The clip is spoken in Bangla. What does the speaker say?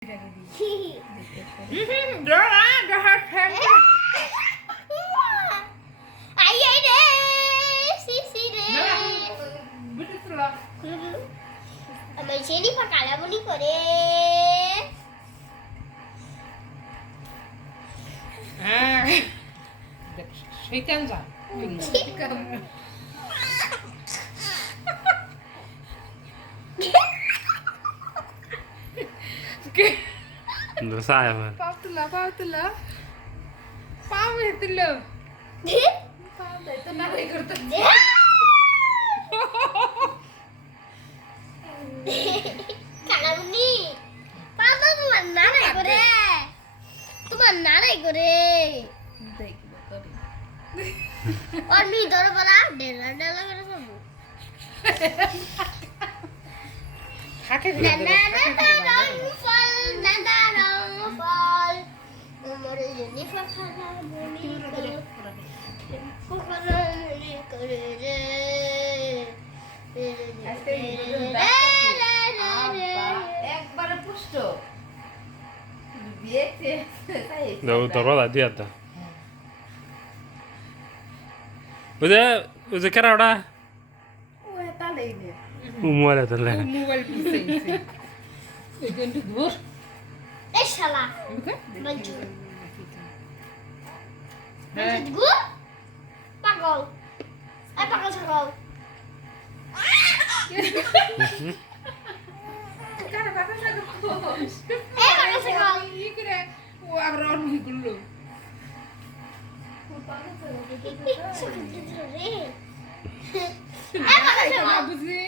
Jadi pakala mo ni kore. Şeytan za. Dosa ya man. Pautula. Pav येतलो. Pav देतो ना रे करतो. Kala mo ni. Papa mo manna na kore. Tu manna na kore. और मी इधर बड़ा डेला करे सब खाके नाना रंग फल उमरे यूनिफॉर्म खाना मुनी करे रे একবারে পুষ্ট বিয়েতে দাও তোরা দাদি আতা ওজে কারা ওটা ও এটা লেগে উমরে তাহলে মোবাইল পিছে এখানে দূর ايش هلا ওকে بنجو بنجو pagol pagol sagol কারা বাবা সাগর কোস pagol sagol ই করে ও আবার অন হইগুলো Sorry. বুঝি